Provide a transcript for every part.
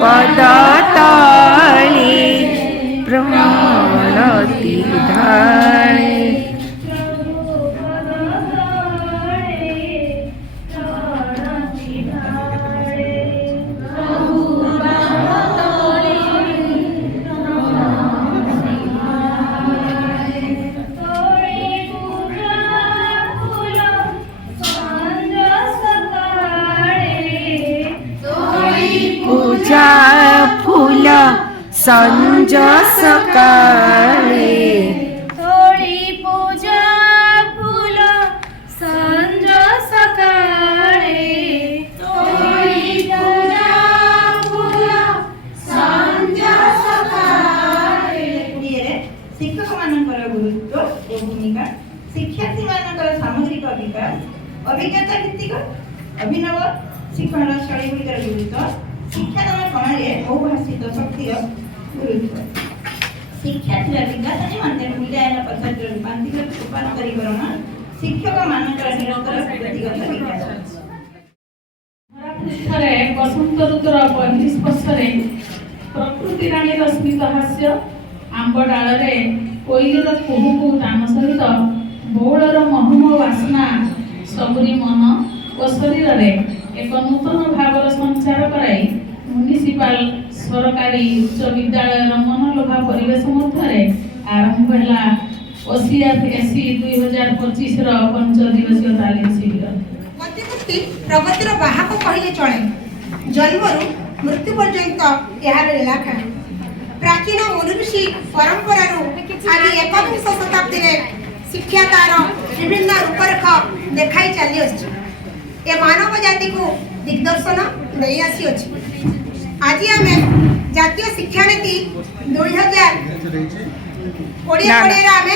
पद तले प्रणति धाये पूजा फूल संज सकाळे थोड़ी पूजा फूल संज सकाळे थोड़ी पूजा फूल संज सकाळे। शिक्षक मानकर गुरुत्व और भूमिका शिक्षार्थी मानकर सामग्रिक विकास अभिज्ञता भित्तिक अभिनव शिक्षण शैली गुड़िकर गुरुत्व शिक्षादान प्रणाली बहुभाषित शक्तिर गुरुत्व शिक्षार्थी विकास निमंते मूल्यांकन पद्धति रूपांतरीकरण शिक्षक मानकर निरंतर व्यक्तिगत विकास। पृष्ठरे बसंत ऋतुर बहिस्पर्शरे प्रकृति राणीर स्मित हास्य आंब डालरे कोइलीर कुहू कुहू तान सहित बौलर महम वासना सबुरी मन और शरीर रे एक नूतन भावर संचार कराई म्युनिसिपाल सरकारी उच्च विद्यालय मनलोभा परिवेश मध्य आरंभ है ओसीएफएसी 2025 पंच दिवसीय तालीम शिविर। प्रगतिर बाहक कहले चले जन्मरू मृत्यु पर्यंत यार इलाका प्राचीन मनुऋषि परंपरा आज एकविंश शताब्दी शिक्षा तार विभिन्न रूपरेख देखाई चली ए मानव जाति को दिग्दर्शन नहीं आसी अछि। आज आम जातीय शिक्षा नीति 2020 आम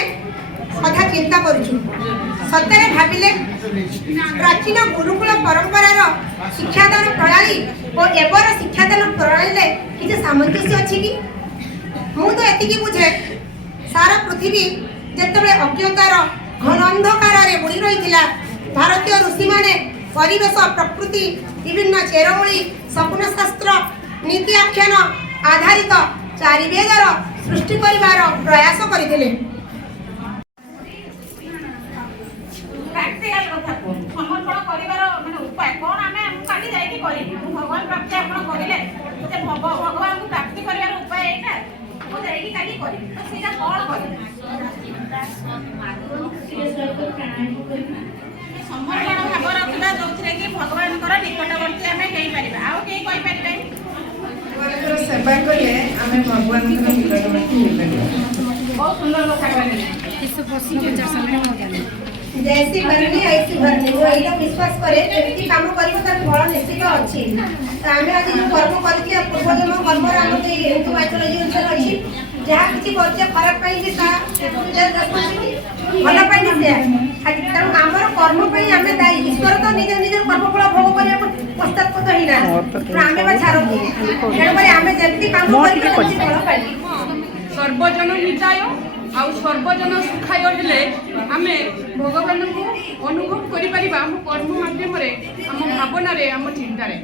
कथा चिंता करूँ सतरे भाविले प्राचीन गुरुकुल परंपरार शिक्षादान प्रणाली और एबर शिक्षादान प्रणाली किसी सामंजस्य अच्छी कि मुझे एति बुझे सारा पृथ्वी जिते अज्ञतार घन अंधकार बुड़ी रही भारतीय ऋषि माने परिवेश प्रकृति विभिन्न चेरमूली सपन शास्त्र नीति आख्यान आधारित चारि वेदर सृष्टि करिवार प्रयास करथिले। प्रैक्टिकल कथा को समर्पण करिवार माने उपाय कोन आमे काली जाई कि करी भगवान प्राप्ति आपण करिले जे भगवान को प्राप्ति करिवार उपाय एटा ओ जाई कि काली करी तो सेटा कोन करी समर्पण भाव रखिबा जोथिरे कि भगवान कर निकटवर्ती आमे हेई परिबा आ के कोइ परिबा भगवान सेवा कले आमे भगवान के निकटवर्ती हेई परिबा। बहुत सुंदर कथा कहले किसु पसी के दर्शन में हो जाने जैसी भरनी ऐसी भरनी वो एटा विश्वास करे जेति काम करिबो तार फल निश्चित अछि। आमे आज जो कर्म करछि पूर्वजन्म कर्म राम जे हेतु माइथोलॉजी अनुसार अछि जहाँ किसी करछे खराब पई कि ता भला पई से तेणु आमर कर्म पई आमे दायी ईश्वर तो निज निज कर्म फल भोग करिया पश्चात्पद हिना आमे बा छारो तेणु पर आमे जेति काम करिबो फल पाई सर्वजन हिताय आउ सर्वजन सुखाय हेले आमे भगवान को अनुभव करि परिबा हम कर्म माध्यम रे हम भावना रे हम चिंता रे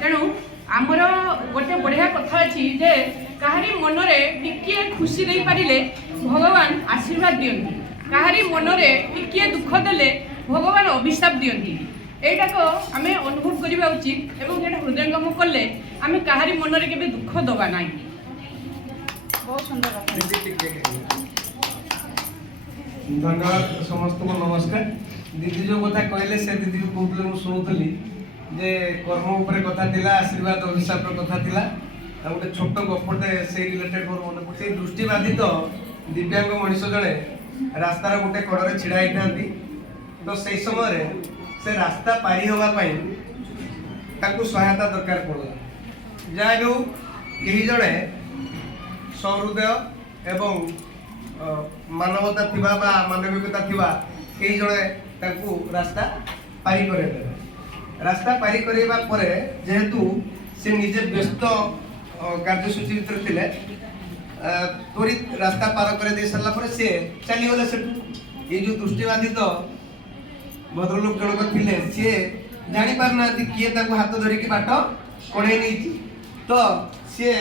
तेणु आमर गोटे बढ़िया कथा अच्छी जे कहारी मनरे टिकिए खुशी दे पारिले भगवान आशीर्वाद दियंती कहारी मनरे टिकिए दुख देले भगवान अभिशाप दियंती एटा को आमे अनुभव करिबा उचित एवं जेटा हृदयंगम करले आमे कहारी मनरे केबे दुख दबा नाही। बहुत सुंदर धन्यवाद समस्त को नमस्कार। दीदी जो कथा कहले से दीदी को कहले मु सुनुतली जे कर्म ऊपर कथा थिला आशीर्वाद अभिशाप कथा थिला आ गोटे छोट गपटे से रिलेटेड मोर मन पड़े दृष्टिबाधित दिव्यांग मनीष जड़े रास्तार गोटे कड़े छिड़ा होती तो से समय से रास्ता पारी होगा सहायता दरकार पड़ा जहाँ जो कहीं जड़े सहृदय एवं मानवता थिबा बा मानविकता थिबा कई जड़े रास्ता पारी करे रास्ता पारी करबा परे जेहेतु से निजे व्यस्त कार्यसूची भीतर थिले त्वरित रास्ता पार कर दे सरला परे से चली गले से ये जो दृष्टिबाधित भद्रलोक जनक थिले सी जानी पार ना किए ताको हाथ धरिकी बाट कड़े नहीं तो सी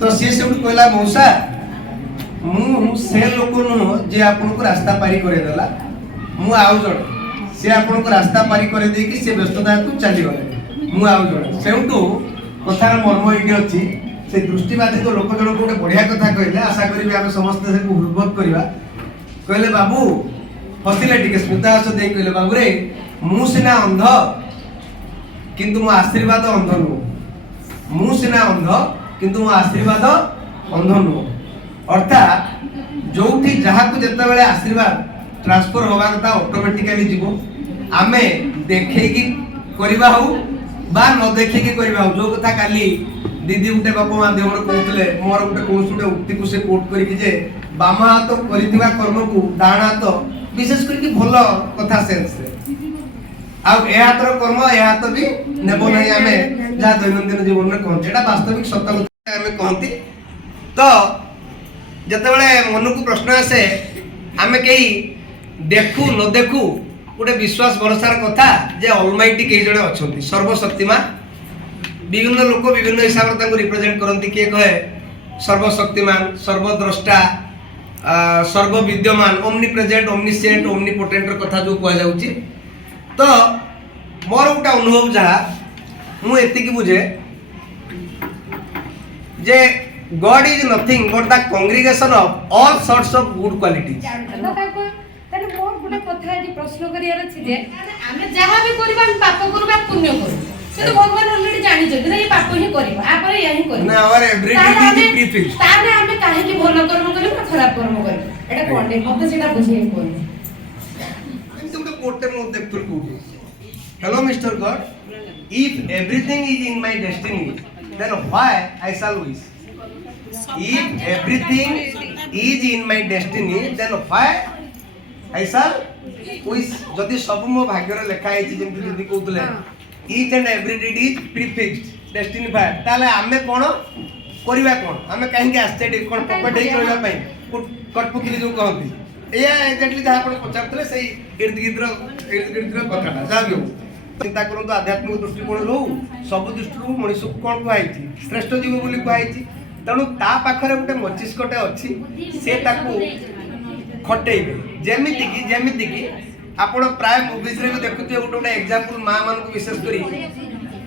तो सी से कहला मौसा मु से लोक नुह जे आपन को रास्ता पारी करे देला मु आउ जण से आपन को रास्ता पारी करे दे कि से व्यस्तता तो चली गले मु आउ जण सेउटू कथार मर्म एटी अछि से दृष्टिबाधित लोक जण को बढ़िया कथा कहले आशा करी आमे समस्त से हृदय करबा कहले बाबू हसिले टिके स्मिता हस दे कहले बाबू रे मु सिना अंध किंतु मो आशीर्वाद अंध नु मु सिना अंध किंतु मो आशीर्वाद अंध नु अर्थात जोठी जहा को जत्ता बेले आशीर्वाद ट्रांसफर होगा कथा ऑटोमेटिकली जीवो आमे देखेकी करबा हो बा न देखेकी करबा हो जो कथा काली दीदी उठे बाप माध्यम कहते मोर गोटे कौन गोटे उक्ति को से कोट करी जे बाम हाथ करिथिबा कर्म को डाण हाथ विशेष करके भल कथा सेंस रे आ ए हाथर कर्म ए हाथ भी नेबो नहीं आमे जा दैनंदिन जीवन में कहते एटा वास्तविक सत्य कथा आमे कहती तो जते बेले मन को प्रश्न आसे आमे कई देखू न देखू गोटे विश्वास भरोसार कथा जे ऑलमाइटी कई जणे अछंती सर्वशक्तिमान विभिन्न लोक विभिन्न हिसाब से रिप्रेजेंट करती किए कहे सर्वशक्तिमान सर्वद्रष्टा सर्वविद्यमान ओमनी प्रेजेंट ओमनीसेंट ओमनीपोटेंट कथा जो कह जाउची तो मोर गोटा अनुभव जहाँ मु एतिकी बुझे जे god is nothing but the congregation of all sorts of good qualities ताने मोर गुटे कथा एटी प्रश्न करियार अछि जे आमे जहा भी करबा हम पाप करबा पुण्य करू से तो भगवान ऑलरेडी जानि छै जे ये पाप ही करबा आ पर यही करबा ना और एवरीडे इज प्रीफिक्स ताने आमे काहे कि भलो कर्म करबा खराब कर्म करबा एटा कोन मते सेटा बुझिए कोन तुम तो कोटे मु देखतुल कोटे hello mister God if everything is in my destiny then why I shall wish if everything is in my destiny then why I shall wish जदि सब मो भाग्य रे लेखा है जेमति दीदी कहतले each and every deed is prefixed destiny by ताले आमे कोन करबा कोन आमे काहे के आस्ते कोन पकड़ देई रहबा पई कटपुकिली जो कहंती एया एक्जेक्टली जहा आपण पचारतले सेही इर्द-गिर्द कथाटा जाबियो चिंता करंतु आध्यात्मिक दृष्टिकोण रो सब दृष्टि मनुष्य को कोन कहैछि श्रेष्ठ जीव बोली कहैछि तेणु ता पाखरे गोटे मस्तिष्कटे अच्छी से ताकू खटेबे जेमिति की आपण प्राय मूवीज रे भी देखुते गोटे गोटे एग्जांपल मां मान को विशेष करी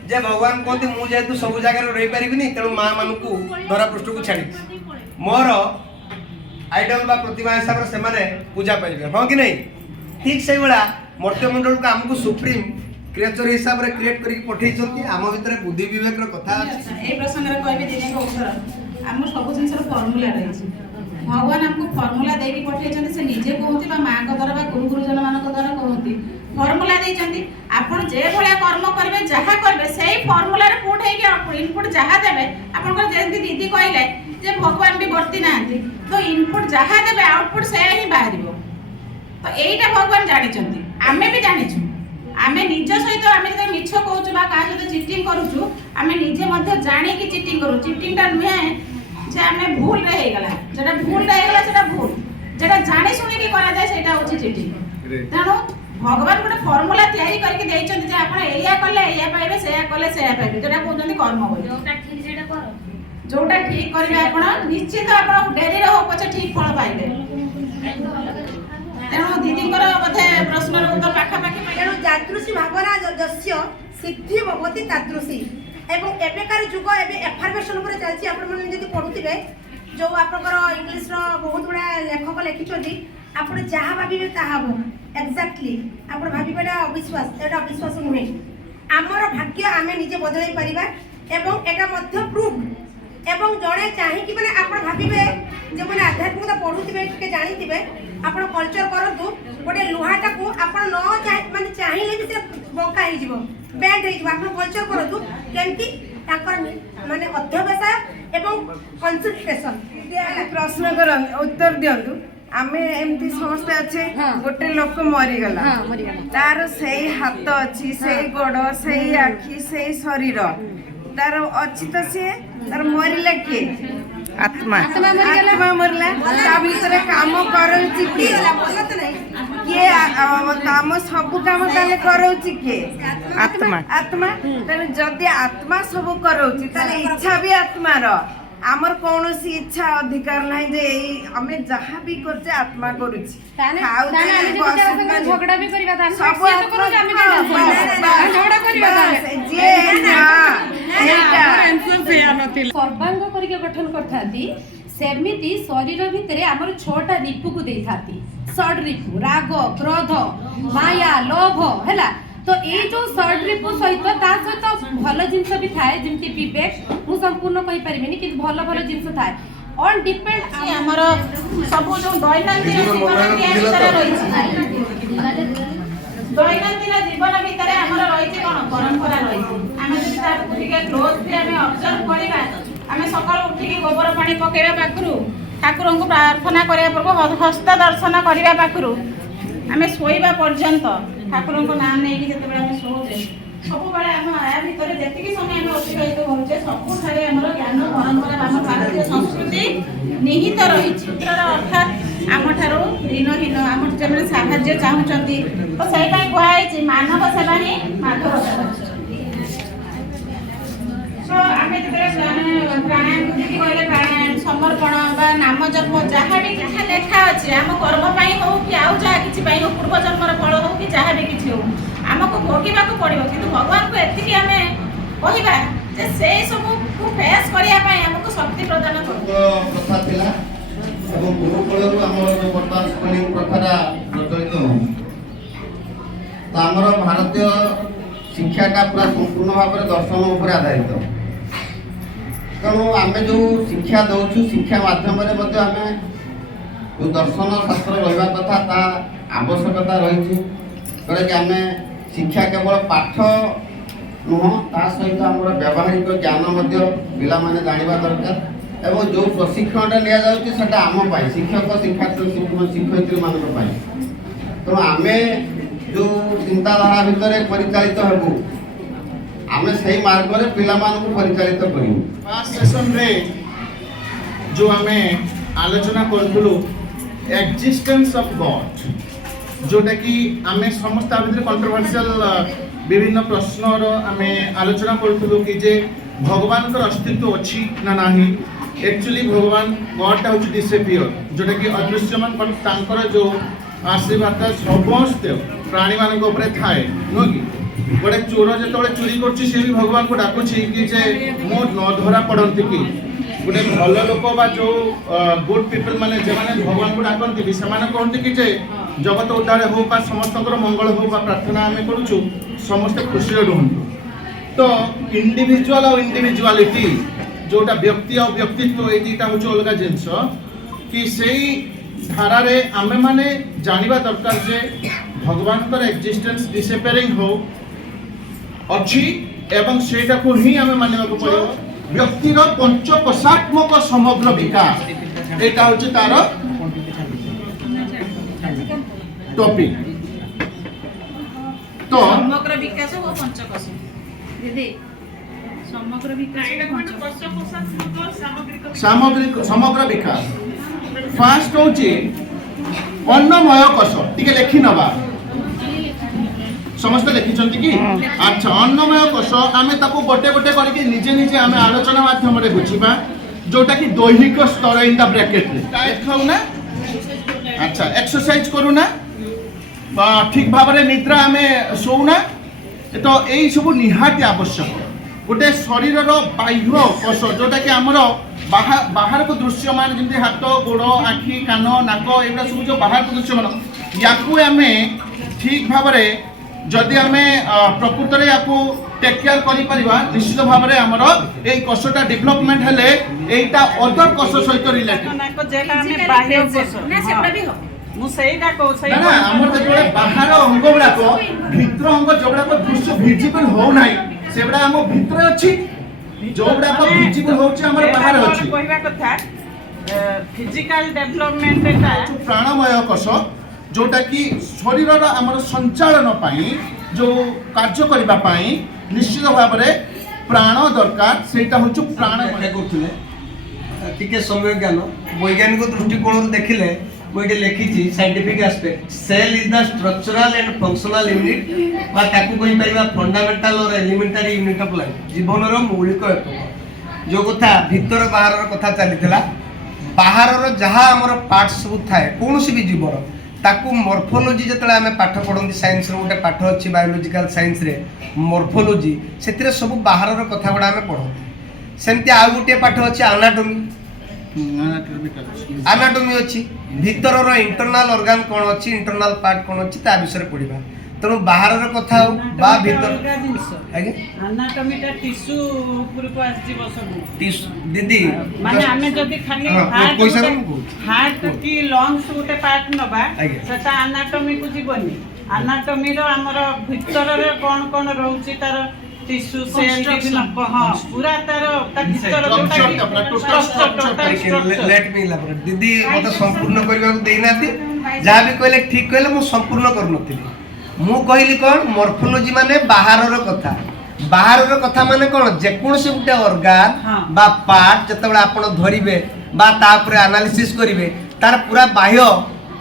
जे भगवान कहते मु जेतु सब जगह रही परिबिनी तेणु मां मान को धरा पृष्ठ को छाड़ी मोर आइडल बा प्रतिभा हिसाब से माने पूजा पाइबे हां कि नहीं ठीक से बेला मर्त्यमंडल को हमको सुप्रीम क्रिएचर हिसाब रे क्रिएट करी पठै छथि आम भितर बुद्धि विवेक रो कथा ए प्रसंग रे कहबे दिने को उत्तर हम सब जिनस फॉर्मूला रही भगवान हमको फॉर्मूला देकी पठै छथि से निजे कहउती बा मां को द्वारा बा गुरु गुरुजन मान को द्वारा कहउती फॉर्मूला दै छथि आपण जे भलिया कर्म करबे जहा करबे सेही फॉर्मूला रे पुट हे के इनपुट जहा देबे आपण को जेंति दीदी कहले जे भगवान भी वर्ती नांती तो इनपुट जहा देबे आउटपुट से ही बाहरिबो तो एईटा भगवान जानि छथि आमे भी जानि छु आमे निज सहित आमे जे मिछ कहउछु बा का सहित चीटिंग करूछु आमे निजे मध्ये जानि कि चीटिंग करू चीटिंग ता नुहे जे आमे भूल रे हे गला जेटा भूल रे हे गला सेटा भूल जेटा जानि सुनि कि करा जाय सेटा होछि चीटिंग तेनो भगवान गोटे फॉर्मूला तयारी करके देइ छथि जे आपण एया करले एया पाइबे सेया करले सेया पाइबे जेटा कहउछन्ती कर्म होय जोटा ठीक सेटा करो जोटा ठीक करबे आपण निश्चित आपण डेरी रे हो पछे ठीक फल पाइबे तेणु दीदींकर बोधे प्रश्नर उत्तर पाखापाखि तेणु जादृशी भावना जस्य सिद्धि भगवती तादृशी एवं एबेकार जुग एबे एफर्मेशन ऊपर चलछि आपण मन जदि पढुथिबे जो आपनकर इंग्लिश रो बहुत गुडा लेखक लिखिछथि आपण जहा भाबिबे ताहा हो एक्जेक्टली आपण भाबिबेडा अविश्वास एटा अविश्वास नुहे हमर भाग्य आमे निजे बदलाई परिबा एवं एटा मध्य प्रूफ एवं जणे चाहि कि माने आपण भाबिबे जे माने आध्यात्मिकता पढुथिबे के जानिथिबे आपण कल्चर करतु गोटे लुहाटा को आपण न चाहि माने चाहिले भी से बंका हे जिवो बैंड हे जिवो आपण कल्चर करतु केंति ताकर माने अध्यवसाय एवं कंसंट्रेशन प्रश्न कर उत्तर दियंतु आमे एमती समस्त अच्छे गोटे लोक मरी गला तार सेई हाथ अछि सेई गोड़ सेई आखी सेई शरीर तार अछि त से तार मरिला के आत्मा आत्मा मरिगला आत्मा मरला ता भितरे काम करौची किए किए काम सब काम ताले करौची किए आत्मा आत्मा तेणु जदि आत्मा सब करौची ताले इच्छा भी आत्मार आमर कौनसी इच्छा अधिकार नहीं जे आमे जहाँ भी करचे आत्मा करूची ताने खाऊ ताने दे, आनी जे बस बिचारा दे, झगड़ा भी करिबा ताने सब सब तो करू आमे आत्मा झगड़ा करिबा ताने जे एटा सर्वांग करिके गठन करथांती सेमिति शरीर भितरे हमर छोटा रिपु को देथाती षड रिपु राग क्रोध माया लोभ हैला तो ए जो षड रिपु सहित ता सहित भल जिंस भी थाए जेमति विवेक मु संपूर्ण कहि परिबेनी कि भल भल जिंस थाए ऑन डिपेंड ଆମର ସବୁ ଯୋଉ ଦୈନନ୍ଦିନ ଜୀବନ ଭିତରେ ରହିଛି ଦୈନନ୍ଦିନ ଜୀବନ ଭିତରେ ଆମର ରହିଛି କଣ ପରମ୍ପରା ରହିଛି ଆମେ ଯଦି ତାକୁ ଟିକେ କ୍ଲୋଜଲି ଆମେ ଅବଜର୍ଭ କରିବା ଆମେ ସକାଳୁ ଉଠିକି ଗୋବର ପାଣି ପକେଇବା ପାଖରୁ ଠାକୁରଙ୍କୁ ପ୍ରାର୍ଥନା କରିବା ପୂର୍ବରୁ ହସ୍ତ ଦର୍ଶନ କରିବା ପାଖରୁ ଆମେ ଶୋଇବା ପର୍ଯ୍ୟନ୍ତ ଠାକୁରଙ୍କ ନାମ ନେଇକି ଯେତେବେଳେ ଆମେ ଶୋଉଛେ ସବୁବେଳେ ଆମ ୟା ଭିତରେ ଯେତିକି ସମୟ ଆମେ ଅତିବାହିତ କରୁଛେ ସବୁଠାରେ ଆମର ଜ୍ଞାନ ପରମ୍ପରା ଆମ ଭାରତୀୟ ସଂସ୍କୃତି ନିହିତ ରହିଛି ଅର୍ଥାତ୍ ଆମଠାରୁ ଋଣହୀନ ଆମ ଯେମାନେ ସାହାଯ୍ୟ ଚାହୁଁଛନ୍ତି ତ ସେଇପାଇଁ କୁହାଯାଇଛି ମାନବ ସେବା ହିଁ ମାଧବ ସେବା। ତ ଆମେ ଯେତେବେଳେ ପ୍ରାଣାୟାମ ଯେମିତି କହିଲେ ପ୍ରାଣାୟାମ ସମର୍ପଣ ବା ନାମ ଜପ ଯାହା ବି ଯାହା ଲେଖା ଅଛି ଆମ କର୍ମ ପାଇଁ ହଉ କି ଆଉ ଯାହା କିଛି ପାଇଁ ହଉ ପୂର୍ବ ଜନ୍ମର ଫଳ ହଉ କି ଯାହା ବି କିଛି ହଉ ଆମକୁ ଭୋଗିବାକୁ ପଡ଼ିବ କିନ୍ତୁ ଭଗବାନଙ୍କୁ ଏତିକି ଆମେ କହିବା ଯେ ସେଇ ସବୁକୁ ଫେସ୍ କରିବା ପାଇଁ ଆମକୁ ଶକ୍ତି ପ୍ରଦାନ କରିବ। ପ୍ରଥା ଥିଲା ଏବଂ ଗୁରୁକୁଳରୁ ଆମର ଯେଉଁ ବର୍ତ୍ତମାନ ସ୍କୁଲିଂ ପ୍ରଥାଟା ପ୍ରଚଳିତ ହେଉଛି ତ ଆମର ଭାରତୀୟ ଶିକ୍ଷାଟା ପୁରା ସମ୍ପୂର୍ଣ୍ଣ ଭାବରେ ଦର୍ଶନ ଉପରେ ଆଧାରିତ ତେଣୁ ଆମେ ଯେଉଁ ଶିକ୍ଷା ଦେଉଛୁ ଶିକ୍ଷା ମାଧ୍ୟମରେ ମଧ୍ୟ ଆମେ ଯେଉଁ ଦର୍ଶନ ଶାସ୍ତ୍ର ରହିବା କଥା ତା ଆବଶ୍ୟକତା ରହିଛି ଯେଉଁଟାକି ଆମେ ଶିକ୍ଷା କେବଳ ପାଠ ନୁହଁ ତା ସହିତ ଆମର ବ୍ୟବହାରିକ ଜ୍ଞାନ ମଧ୍ୟ ପିଲାମାନେ ଜାଣିବା ଦରକାର ଏବଂ ଯେଉଁ ପ୍ରଶିକ୍ଷଣଟା ନିଆଯାଉଛି ସେଟା ଆମ ପାଇଁ ଶିକ୍ଷକ ଶିକ୍ଷୟିତ୍ରୀମାନଙ୍କ ପାଇଁ ତେଣୁ ଆମେ ଯେଉଁ ଚିନ୍ତାଧାରା ଭିତରେ ପରିଚାଳିତ ହେବୁ ଆମେ ସେଇ ମାର୍ଗରେ ପିଲାମାନଙ୍କୁ ପରିଚାଳିତ କରିବୁ। ଫାର୍ଷ୍ଟ ସେସନରେ ଯେଉଁ ଆମେ ଆଲୋଚନା କରୁଥିଲୁ ଏକ୍ଜିଷ୍ଟେନ୍ସ ଅଫ୍ ଗଡ୍ ଯେଉଁଟାକି ଆମେ ସମସ୍ତ ଆ ଭିତରେ କଣ୍ଟ୍ରୋଭର୍ସିଆଲ ବିଭିନ୍ନ ପ୍ରଶ୍ନର ଆମେ ଆଲୋଚନା କରୁଥିଲୁ କି ଯେ ଭଗବାନଙ୍କର ଅସ୍ତିତ୍ୱ ଅଛି ନା ନାହିଁ एक्चुअली भगवान गॉडटा हूँ डिसेपियर जोटा कि अदृश्यमान तांकर जो आशीर्वाद समस्त प्राणी मान थाए नुह कि गोटे चोर जो चोरी कर भी भगवान को डाकुची कि जे मो न धरा पड़ती कि गोटे भल लोक जो गुड पीपल माने जो भगवान को डाकती से कहते कि जे जगत उद्धार हो समस्त मंगल हो प्रार्थना आम करुचु समस्ते खुशी रुहतु तो इंडिविजुअल और इंडिविजुआलिटी जोटा व्यक्ति और व्यक्तित्व ये दुटा हूँ अलग जिनस कि सही धारा आमे माने जानिबा दरकार जे भगवान का एक्जिस्टेंस डिसअपियरिंग हो अच्छी एवं सेटा को ही आमे मानवा को पड़ो व्यक्तिर पंचकोशात्मक समग्र विकास एटा हूँ तार टॉपिक तो समग्र विकास हो पंचकोश दीदी समग्र विकास सामग्रिक समग्र विकास फास्ट होची अन्नमय कोश टिके लेखि नबा समस्त लिखिछंती कि अच्छा अन्नमय कोश आमे ताको गोटे गोटे करके निजे निजे आमे आलोचना माध्यम रे बुझिबा जोटा कि दैहिक स्तर इन द ब्रैकेट रे डाइट खाउ ना अच्छा एक्सरसाइज करू ना ठीक भाव रे निद्रा आमे सोउ ना तो एई सब निहाती आवश्यक गोटे शरीर बाह्य कोश जोटा कि आमर बाहर को दृश्यमान जमी हाथ गोड़ आखि कान नाक एगुड़ा सब जो बाहर को दृश्यमान या ठीक भाव में जदि आम प्रकृत में या टेक केयर कर निश्चित भाव में आमर ये कोशटा डेभलपमेंट हेले एटा अदर कोश सहित रिलेटेड बाहर अंग गुड़ाक भितर अंग जो दृश्य भिजिबल हो ना से गुड़ा आम भितर अच्छी जो गुड़ा भिजिबल होची हमर बाहर अछि कहबा कथा फिजिकल डेवलपमेंट एटा प्राणमय कोश जोटा कि शरीर रो हमर संचालन पाई जो कार्य करबा पाई निश्चित भाव में प्राण दरकार सेटा होछु प्राणमय करथले टिके समय ज्ञान वैज्ञानिक दृष्टिकोण देखिले मुझे लिखी scientific aspect cell is the structural and functional unit बा ताकू कहि परिबा फंडामेंटल और एलिमेंटरी यूनिट ऑफ लाइफ जीवन रो मौलिक एकक जो कथा भीतर बाहर कथा चलीथिला बाहर जहाँ आमर पार्ट सब थाए कौन भी जीवन ताकू मॉर्फोलॉजी जतले आमे पाठ पढ़ंती साइंस रो गोटे पाठ अछि बायोलॉजिकल साइंस रे मॉर्फोलॉजी सेतिरे सब बाहर रो कथा गुडा आमे पढ़ंती सेमति आ गोटे पाठ अछि एनाटॉमी एनाटॉमी अछि भीतर रो इंटरनल ऑर्गन कोन अछि इंटरनल पार्ट कोन अछि ता विषय पढ़िबा तेणु बाहर रो कथा हो बा भीतर आगे एनाटॉमी टा टिश्यू ऊपर को आसी बसबु टिश्यू दीदी माने हमें जदी खाली हार्ट की लंग्स उटे पार्ट नबा सेटा एनाटॉमी को जीवनी एनाटॉमी रो हमर भीतर रे कोन रहउची तार टिश्यू सेल विभिन्न पूरा तार भीतर लेट मी इलाबोरेट दीदी मते संपूर्ण करबा को देइनाती जहाँ भी कहले ठीक कहले मु संपूर्ण करनथिली मु कहली कौन मॉर्फोलॉजी माने बाहर कथा माने कौन जेकोसी गुटे ऑर्गन बा पार्ट जतबे आपण धरिबे बा तापर एनालिसिस करिवे तार पूरा बाह्य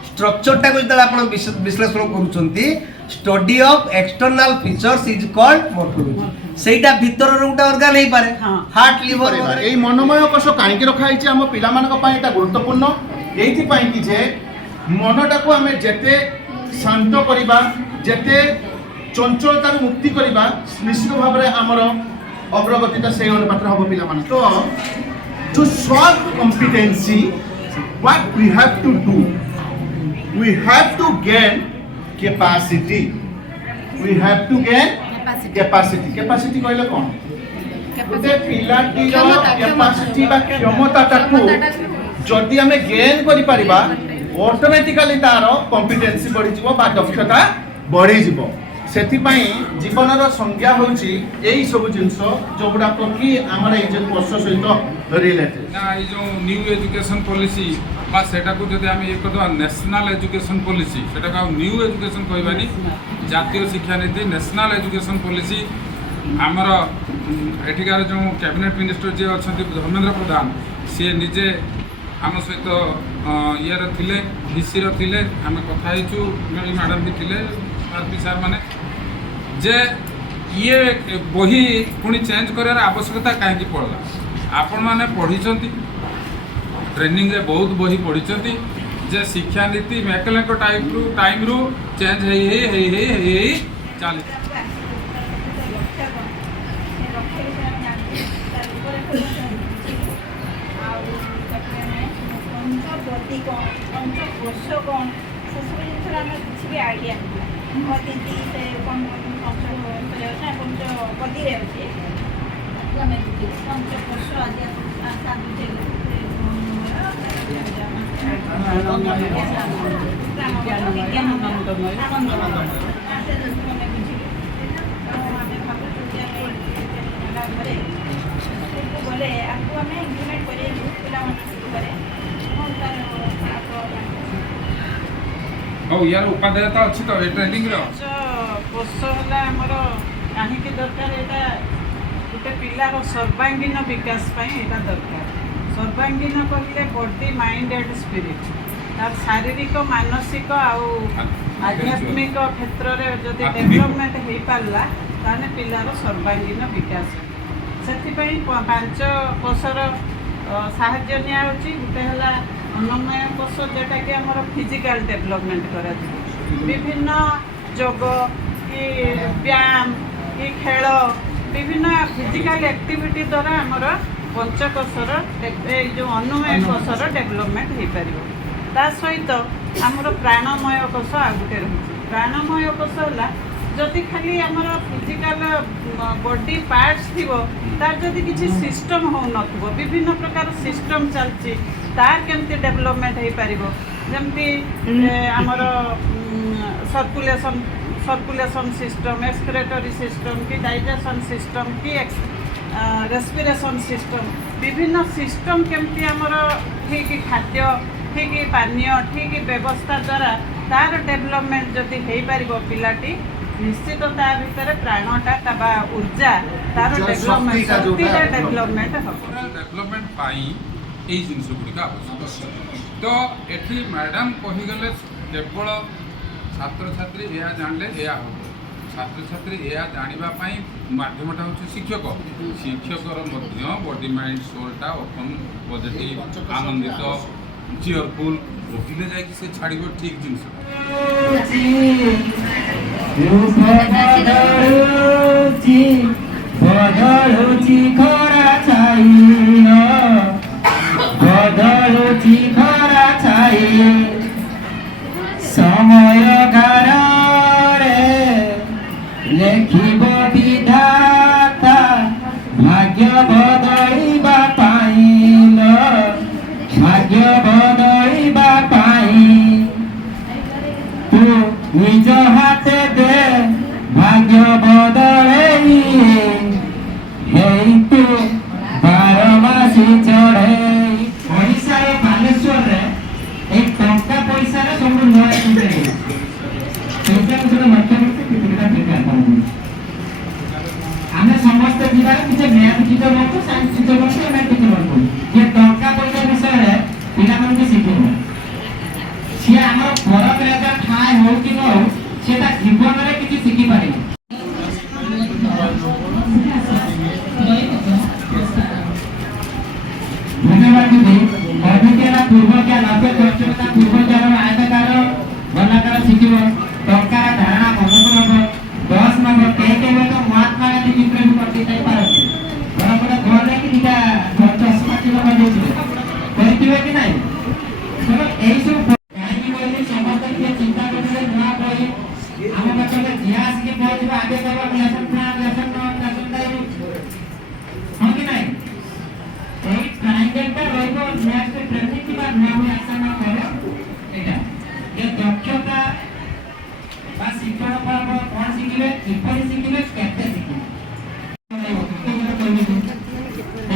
स्ट्रक्चर टा को जतबे आपण विश्लेषण करूछंती study of external features is called morphology सेटा भीतर रो गुटे ऑर्गन हे पारे हार्ट लिवर एई मनोमय कोश काहे रखा है हम पिला मानक पई एटा गुरुत्वपूर्ण एथि पई कि जे मनटा को हमें जेते शांत करिबा जेते चंचलता मुक्ति करिबा निश्चित भाव में आमर अग्रगति से अनुपात हम पिला मान तो to solve competency what we have to do we have to gain capacity we have to gain capacity कहले कोन गोटे पिलाटी रो कैपेसिटी बा क्षमता ताकू जदि हमें गेन करि परिबा ऑटोमेटिकली तार कॉम्पिटेंसी बढ़ी जीवो बा दक्षता बढ़ी जीवो सेथिपाई जीवनर संज्ञा होची एई सब जिंस जोगुडा प्रति हमर ए जे कोर्स सहित रिलेटेड ना ए जो न्यू एजुकेशन पॉलिसी बा सेटा को जदि हम एक तो नेशनल एजुकेशन पॉलिसी सेटा का न्यू एजुकेशन कहबानी जातीय शिक्षा नीति नेशनल एजुकेशन पॉलिसी हमर एठिकार जो कैबिनेट मिनिस्टर जे अछंती धर्मेंद्र प्रधान से निजे आम सहित ये थिले डीसी थिले आम कथा मैडम भी थिले आरपी सार माने जे ये बही पुणी चेंज करार आवश्यकता कहीं पड़ला आपण मैंने पढ़ी ट्रेनिंग रे बहुत बही पढ़ी जे शिक्षा नीति मैकेलेंको टाइम रु चेंज है चली आइडिया दीदी से पंचपदी पंचकोश गले आपको आम इम्प्लीमेंट यार उपादेयता अच्छी तो ट्रेनिंग कोर्स है आमर कहीं दरकार यहाँ गोटे पिलार सर्वांगीन विकास यहाँ दरकार सर्वांगीन कहले बॉडी माइंड एंड स्पिरिट तार शारीरिक मानसिक आध्यात्मिक क्षेत्र में जब डेभलपमेंट हो पारा ताने पिलार सर्वांगीन विकास से 5 कोशर साहाय्य निया गोटे है अन्नमय कोश जोटा कि आमर फिजिकल डेभलपमेंट करा विभिन्न योग कि व्यायाम कि खेल विभिन्न फिजिकल एक्टिविटी द्वारा आमर पंचकोशर जो अन्नमय कोशर डेभलपमेंट हो पार ता सहित आमर प्राणमय कोश आ गोटे रही प्राणमय कोश है जदि खाली आमर फिजिकल बॉडी पार्ट्स थी तार जदि किसी सिस्टम हो न विभिन्न प्रकार सिस्टम चलती तार केमती डेभलपमेंट हो पार जमती आमर सर्कुलेशन सिस्टम एक्सक्रेटरी सिस्टम कि डाइजेशन सिस्टम कि रेस्पिरेशन सिस्टम विभिन्न सिस्टम केमती आमर ठीक खाद्य ठीक पानीय ठीक व्यवस्था द्वारा तार डेभलपमेंट जदि हो पार पिलाटी निश्चित भितर प्राणटा बा ऊर्जा तार डेभलपमेंट हम डेभलपमेंट यही जिनस गुड़िक आवश्यक। तो ये मैडम कहीगले केवल छात्र छात्री या जानले या हम छात्र छात्री या जानापी मध्यमटा हूँ शिक्षक शिक्षकर बॉडी माइंड सोलटा ओपन पॉजिटिव आनंदित चियरफुल कहले जाकि से छाड़ ठीक जिन समय लेखिब विधाता भाग्य बदलिबा पाइल भाग्य बदलिबा पाई तू निज हाथे दे भाग्य बदलई तू 12 मासी चढ़े ओडिशा बालेश्वर रे एक टंका पैसा सब नया आम समस्त जिलार किसी मैथ टीचर हूँ साइंस टीचर हूँ मैथ टीचर हूँ ये टंका पैसा विषय पे शिखेब सी आम फरक रेजल्ट हाई हो कि न हो सीटा जीवन में किसी शिखिपारे धन्यवाद दीदी अभिज्ञान पूर्व ज्ञान अपेक्षा पूर्व ज्ञान आयताकार गलाकार शिखिब टंकार धारणा मनक नब 10 नंबर कहीं तो महात्मा गांधी इंटरव्यू करते जाई पारती बड़ा बड़ा घर कि दुटा चश्मा लगा देते कि नहीं तो यही सब कहीं बोली समस्त किए चिंता करते नुआ बही आम बच्चे जिहास के पहुंच आगे सब lesson plan lesson note lesson diary हाँ कि नहीं यही ट्रायंगल पर रहिबो नेक्स्ट ट्रेनिंग की बात नुआ एक्शन न करे एटा ये दक्षता बा शिक्षण पर कौन शिखिबे किपरि शिखिबे केते शिखिबे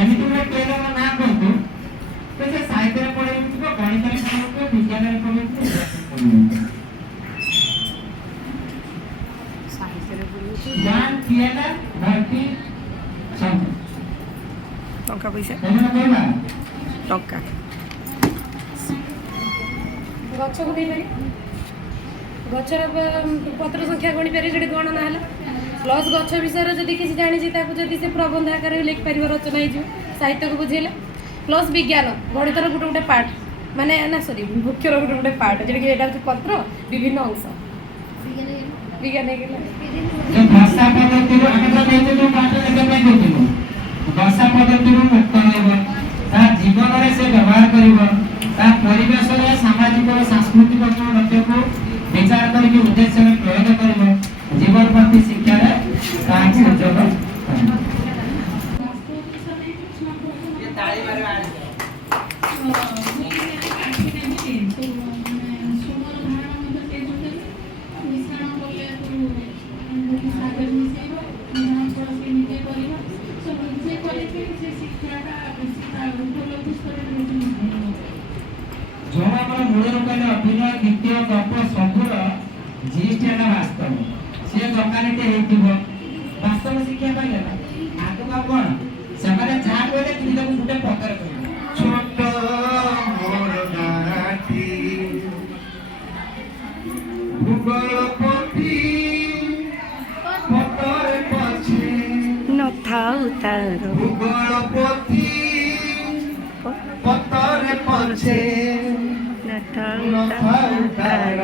एमि तुमे केलो ना कहतु तो से साहित्य पढे तो गणित रे पढे विज्ञान रे पढे साहित्य रे पढे ज्ञान किएला भक्ति सब टंका पैसा टंका गछ को दे पारे गचर पत्र संख्या गणी पारे जो गणना है प्लस गछ विषय जब किसी जानी जब से प्रबंध आकार लिखि पार रचना हो साहित्य को बुझेला प्लस विज्ञान गणितर गोटे गोटे पार्ट माने ना सॉरी मुख्यर गोटे गोटे पार्ट जो कि पत्र विभिन्न अंश विज्ञान भाषा पद्धति भाषा पद्धति मुक्त हो जीवन में से व्यवहार कर परिवेश सामाजिक और सांस्कृतिक लक्ष्य को विचार करके उद्देश्य में प्रयोग कर जीवन प्रति शिक्षा सुजोग जो आम मूल कहले अभिनय नृत्य गप सबूर जीस्ट है वास्तव सी दकानीटे हो वास्तव शिक्षा पाइले ना आगे का कौन से जहाँ कहले कि गोटे पदर छोट मोर गाठी भूगोल पोथी पतर पछे न थाउ तार भूगोल पोथी पतर पछे न थाउ तार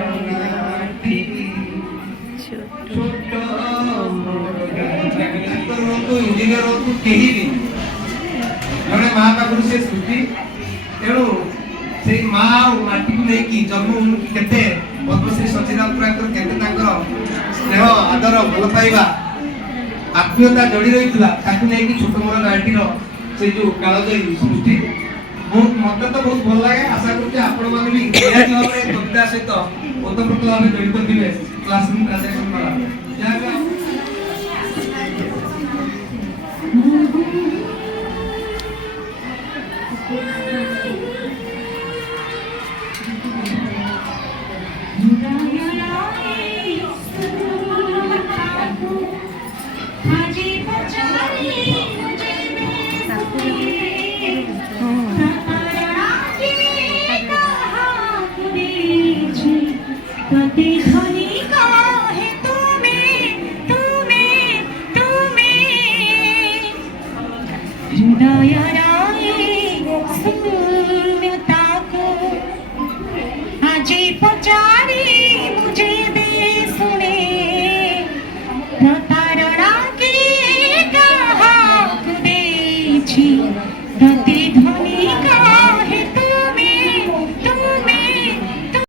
छोट मोर गाठी इंजीनियर हो कहीं भी जड़े माँ पाखु से सृष्टि तेणु से माँ माटी को लेकिन जन्म केते पद्मश्री सचिदानंद पुराकर केते स्नेह आदर भल पाइबा आत्मीयता जोड़ी रही छोट मोर गाठी से जो कालजयी सृष्टि बहुत मत तो बहुत भल लगे आशा करुचे आपण मैंने भी कविता सहित ओतप्रोत भाव जड़ित थे क्लासरूम ट्रांजेक्शन द्वारा अति धनी कहे तुम्हें हृदयर